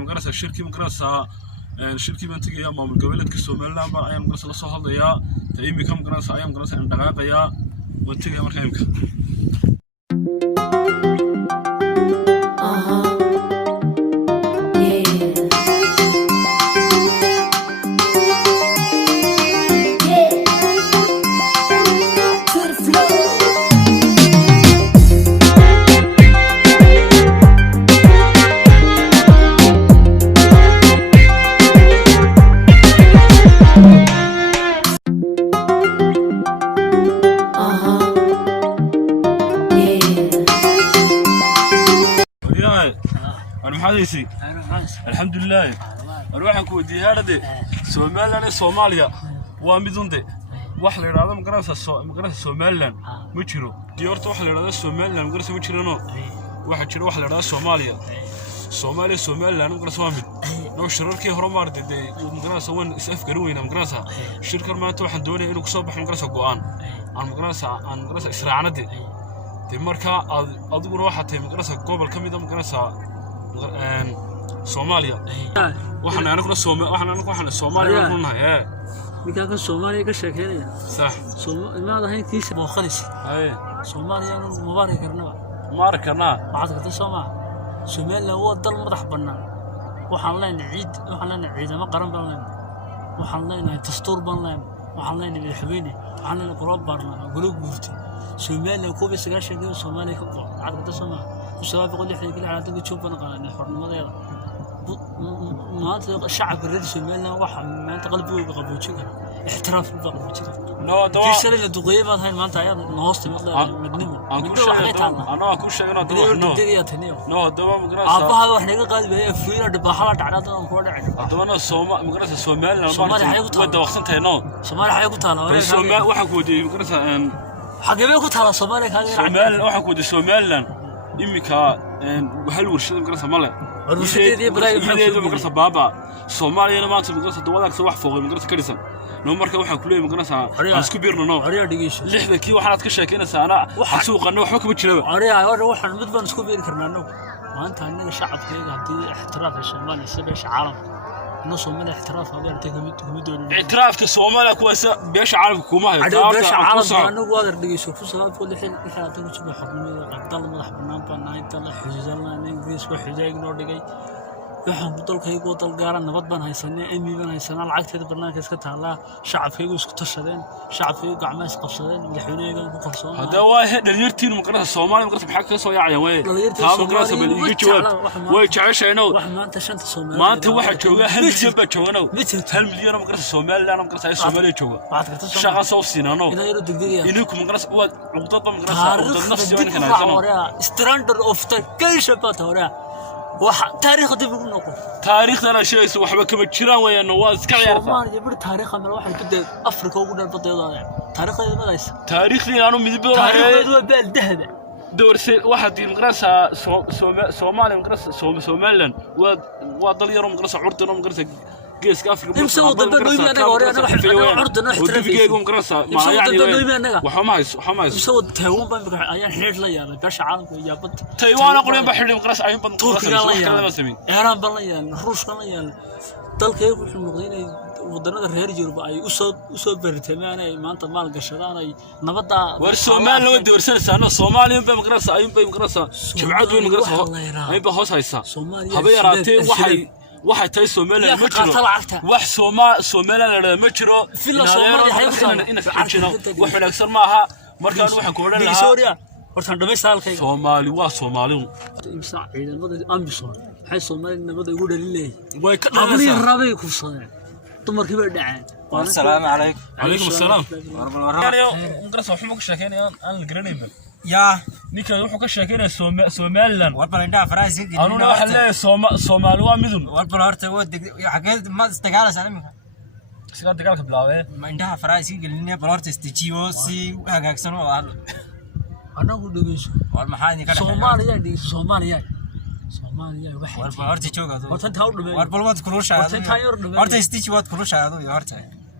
مقرصة شركة مقرصة شركة منتجة مامل قبيلة كسوميلان بقى أيام مقرصة لصو هذا يا تأيمي كم مقرصة أيام مقرصة عند دقائق يا منتجة مركيمك الحمد لله أروح أكون ديار دي سومالان سوماليا وامدون دي واحد هذا مقرصة سومالان مشيرو ديارت واحد هذا سومالان مقرصة مشيرونو واحد شرو واحد هذا سوماليا مقرصة وامد لو شركة هرمار دي مقرصة وين إسف قروينا مقرصة شركة ما توح دوني إنه كسب مقرصة قوان عن مقرصة إسرائنا دي مركا أذكر واحد مقرصة قبل كم يوم مقرصة سوماليا وحنا نكون الصوماليا نكونها يا مكان الصوماليا كشكلية صح ماذا هي كيس بوخلص اي صوماليا مبارك كرنا بعد كده صوماليا هو ضل مدح بنا وحنا لنا عيد ما قرن بنا وحنا لنا دستور بنا وحنا لنا الحبيني وحنا لنا قراب برنا قلوب بفتي صوماليا كوبي سجاش كده صوماليا كبر بعد كده الشباب يقول لي احنا كل على تقول تشوف انا قال حرمه ما الشعب الرئيس سومالنا واحد ما انت قلبي بقبوجك احتراف بقبوجك لا في شركه دقيقه هاي ما انت يا نوست مثلا مدنمو انا اكو شيء انا نو دابا مقراصه ابها waxna ka qaadi bay fiina dhabaxala dhacdada aan ku dhacay dabana maqraasa Soomaaliland wada waqsantahay no Soomaaliya waxay ku taala Soomaaliya waxa ku wadiyay maqraasa xageebay ku taala Soomaaliya kaaga Soomaaliya waxa ku wadiyay Soomaaliland imika hal warshad maqraasa male warshadii Ibrahim maqraasa baaba Soomaaliya maanta maqraasa dawladda wax fooqay maqraasa ka dhisan no marka waxa ku leeyahay maqraasa aan isku biirno no ariya dhigiisho lixda kii waxaad ka sheekeynaysaa ana suuqana waxba kama jiraba ariya waxaan mid baan isku biiri karnaa no maanta anaga shacabkayga hadii ixtiraaf Soomaaliya sida caalam Soomaaliya ixtiraaf hadii artay kamid doon ixtiraafka Soomaaliya kuwaasa beesha caalamka kuma hayo beesha caalamka anagu wada dhigiisho ku sabab ku lixin waxa tagu jiro xubnimada qabdal madax banaan baan inta la xujisana Ingiriis wax xujayno dhigay waxaan ku dalkaygu dal gaaran nabad baan haysanay amni baan haysanaa lacagteeda barnaamijka iska taala shacabkaygu isku tashadeen shacabkaygu gacmaha is qabsadeen madaxweyneyga ku qarsoon hada waa dhalinyartiin maqrada Soomaaliya maqrada maxaa ka soo yaacayaan way taaba maqrada bal iga jawaab way jeceshaynoo maanta shanta Soomaaliya maanta waxa jooga 1 milyan ba joogano 1 milyan maqrada Soomaaliland maqrada Soomaaliya jooga shaqa soo siinano inuu maqrada waa uqdada maqrada nafsi waan kana standard of the culture patora تاريخ دي بيقول نقول تاريخ أنا شيء سوى حبة كم تشيران ويا نواز كعيرة ما يبر تاريخ أنا واحد كده أفريقيا وقلنا البطيء يعني تاريخ هذا ما ليس تاريخ لي أنا مدبر تاريخ هذا بالذهب دور واحد مقرصة سومالي مقرصة سومالن وضل يرون مقرصة عرضنا مقرصة جيس كافريقيا يمسوا ضد النويم أنا وري أنا واحد عرضنا احتراف ودفقيهم مقرصة ما يعني وحماس يمسوا تايوان بقى أيام حيل لي أنا باش عالم ويا بط تايوان أقولين بحري مقرصة أيام بط تركيا إيران بليان روس بليان dalka ay wuxuu noqday wadannada reer Yurub ay u soo bartaamaan ay maanta maal gashadaan ay nabadda war Soomaaliya wada warsanaysaa Soomaaliya ba maqrasa ay ba maqrasa jibcad weyn maqrasa ay ba hoos haysa haba yaraatee waxay tahay Soomaaliya ma jiro wax Soomaaliya ma jiro in xajino wax wanaagsan ma aha markaan waxaan ku oran lahaa horta dhameystaalkay Soomaali waa Soomaalidu imsa ciidamada ambition waxay Soomaaliya nabadda ugu dhalilay way ka dhalaysaa rabay ku sadeen dumarkii bay dhaceen assalaamu alaykum alaykum asalaam maqrasa wax ma ka sheekeynayaan aan la garanayba yaa ninka wuxuu ka sheekeynaa Soomaaliland warbal indhaha Faransi anuna waxa leeyahay Soomaali waa midun warbal horta xageed ma istagaalaysan imika siga dagaalka bilaabay ma indhaha Faransi gelinaya bal horta istijiyo si hagaagsan oo ah anagu dhageyso war maxaa idin ka dhaxay Soomaaliya waxa warbal horta joogado horta taa u dhameey warbal wad kulushaado horta istijiyo wad kulushaado iyo horta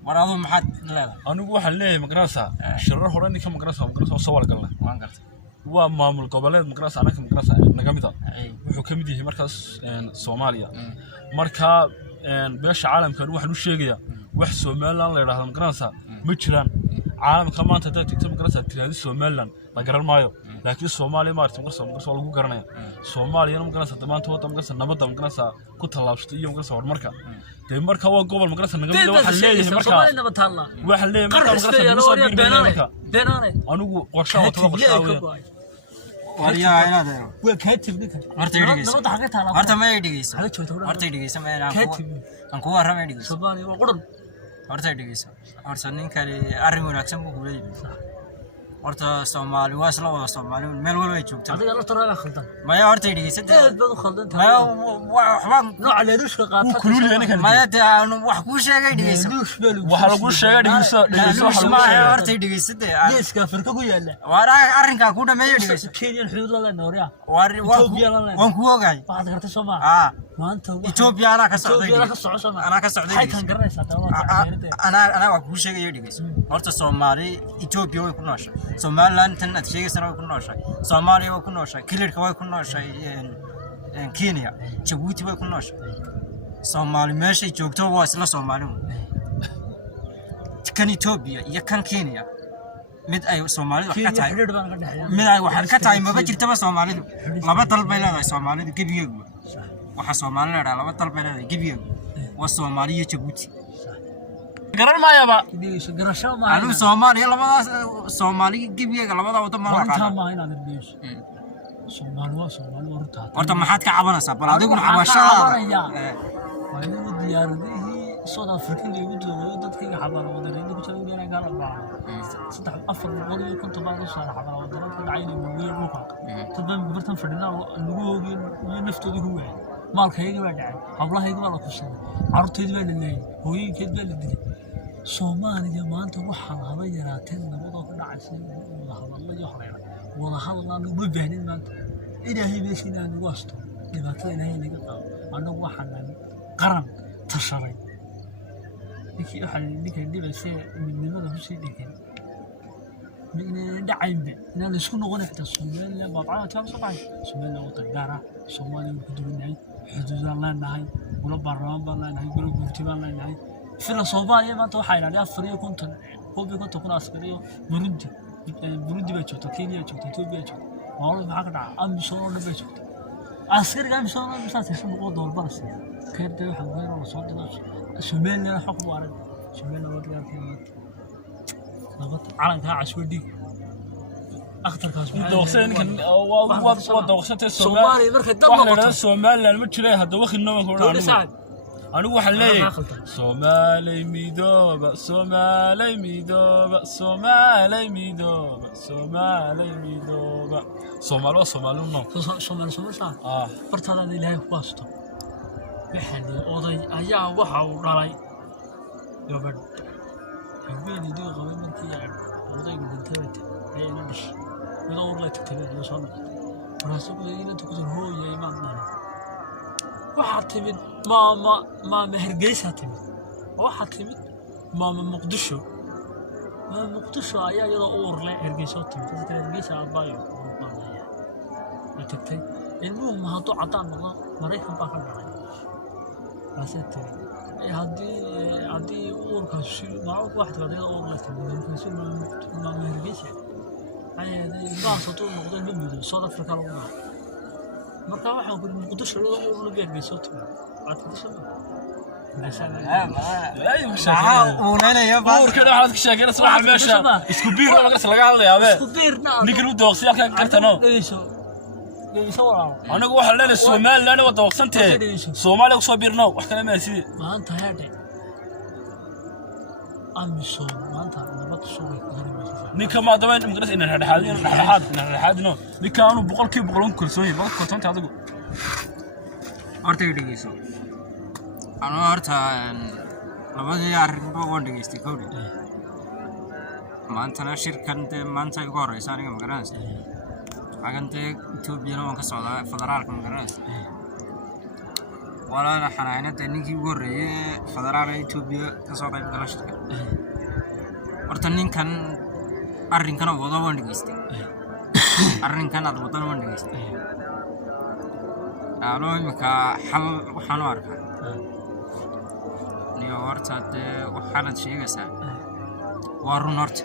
waradu maxaad leedahay anigu waxa leeyahay maqrasa shirar hore ninka maqrasa soo wal galnay waan gartay waa maamul goboleed magarasa anaka magarasa naga mid ah wuxuu ka mid yahay markaas Soomaaliya marka beesha caalamkan waxaan u sheegayaa wax Soomaaliland la yiraahdo magarasa ma jiraan caalamka maanta dadka magarasa tirada Soomaaliland la garan maayo laakiin Soomaaliya ma aragtay magarasa lagu garanaya Soomaaliya magarasa damaanta wada magarasa nabadda magarasa ku talaabsatay iyo magarasa horumarka de marka waa gobol magarasa naga mid waxa leeyahay marka waxa leeyahay marka magarasa beenaane anigu qorshaha wata wariya inaad waa kaatib ninka horta dhigeyso horta ma dhigeyso horta dhigeyso ma aan ku warramay dhigeyso Soomaaliya waa quran horta dhigeyso horta ninka arrin wanaagsan buu ku leeyahay horta Soomaali waa isla wada Soomaali meel walba ay joogto adiga la taraga khaldan maya horta dhigeyso aad baad u khaldan maya waxbaan nooc leedushka qaata kulul ninka maya aan wax ku sheegay dhigeyso waxa lagu sheegay dhigeyso waxa lagu sheegay horta dhigeyso geeska Afrika ku yaala wara arrinka ku dhameeyo dhigeyso Kenya xuduud la nooriya waan ku ogaay waxaad gartay Soomaaliya maanta Ethiopia ana ka socday ana ka socday hay kan garanaysa ana wax ku sheegay dhigeyso horta Soomaali Ethiopia way ku nooshay Somaliland tan aad sheegaysana way ku nooshay Soomaaliya way ku nooshay Kilirka way ku nooshay Kenya Djibouti way ku nooshay Soomaali meeshay joogto waa isla Soomaali kan Ethiopia iyo kan Kenya mid ay Soomaalidu ka tahay mid ay wax ka tahay ma jirtaba Soomaalidu laba dal bay leedahay Soomaalidu gebigeedu waxa Soomaaliland laba dal bay leedahay gebigeedu waa Soomaaliya iyo Djibouti garan maayaba dhigeyso garasho ma anu Soomaaliya labadaas Soomaaliya gebigeega labada wada ma laha ma inaad dhigeyso Soomaaliya horta horta maxaad ka cabanaysaa bal adigu cabashada waa inuu diyaaradihi South Africa lagu doodo dadkayga xabaan wadareed ku jira inay gaar baa 3-4 baa soo xabaan wadareed ka dhacay inuu weyn u qaato taban bartan fadhina lagu hoogin iyo naftooda ku weyn maalkayga baa dhacay hablahayga baa la ku soo carruurtayda baa la leeyay hooyinkeed baa la dilay Soomaaliya maanta waxa haba yaraateen nabadoo ka dhacaysa wada hadallaan ugu baahneen maanta ilaahay beeshina nagu asto dhibaatada ilaahay naga qaado anagu waxaan qaran tasharay ninkii waxa dhibaysay midnimada ku sii dhigay min dhacaynba inaan isku noqon xitaa Soomaaliya baaqada taam sabay Soomaaliya wada gaara Soomaaliya ku duwanay xuduudan leenahay wala baarlaan baan leenahay golo gurti baan leenahay fila Soomaaliya maanta waxa ilaaliyay 450 kuna askariyo Burundi baa joogta Kenya joogta Ethiopia joogta walaal maxaa ka dhacay amisoon baa joogta askariga amisoon misaas shan oo dollar si keeda waxa weyn oo soo diray Soomaaliya xaq u arag Soomaaliya wada Kenya nabad calanka caswadi akhtarkaas doqsan kan waa doqsatay Soomaaliya markay dad noqoto Soomaaliland ma jiray hadda waqti noo ku dhacay anigu waxaan leeyahay Soomaaliya midooba Soomaaliya midooba Soomaaliya midooba Soomaaliya midooba Soomaaliya bartada ilaahay ku aasto waxaan oday ayaa waxa uu dhalay gabadh haweeneydii qabay markii ay odaygu dhintay ayay la dhashay midoo ur la tagtay soo noqotay rasuulku inta ku soo hooyay imaan waxaa timid maama Hargeysa timid waxaa timid maama Muqdisho ayaa iyadoo uur leh Hargeysa timid dadka Hargeysa abaayo tagtay ilmuhu ma haduu cadaan noqdo Mareykan baa ka dhacay asatay haddii uurkaas maalinka waxaad tidhahdaa uur leh maama Hargeysa ilmahaas hadduu noqdo ilmo midow South Africa lagu dhaco marka waxaan ku Muqdisho iyadoo uur leh Hargeysa timid uurkana waxaad ka sheekeynaysaa waxa meesha isku biir laga hadlayaa ninkan u dooqsiyaa ka gartano anagu waxa leeyahay Soomaaliland waa dooqsantay Soomaaliya ku soo biirno wax kale ma sidii maanta haade amisoon maanta nabad soo weeyay ninka ma dabayn imkanaas inaan dhexaadino ninka aanu 100% kalsoon yahay 100% adigu horta dhigeyso ana horta labadii arrinba waan dhageystay kowdi maanta shirkan maanta igu horeysa aniga magaranaysa agante Ethiopia waan ka socdaa federaalka magaranaysa wala xanaanada ninkii ugu horeeyay federaalka Ethiopia ka soo qayb galay shirka horta ninkan arrinkan wada waan dhageystay arrinkan aad wadan ma dhageystay anoo imika xal waxaan u arkaa niyo horta waxaad sheegaysaa waa run horta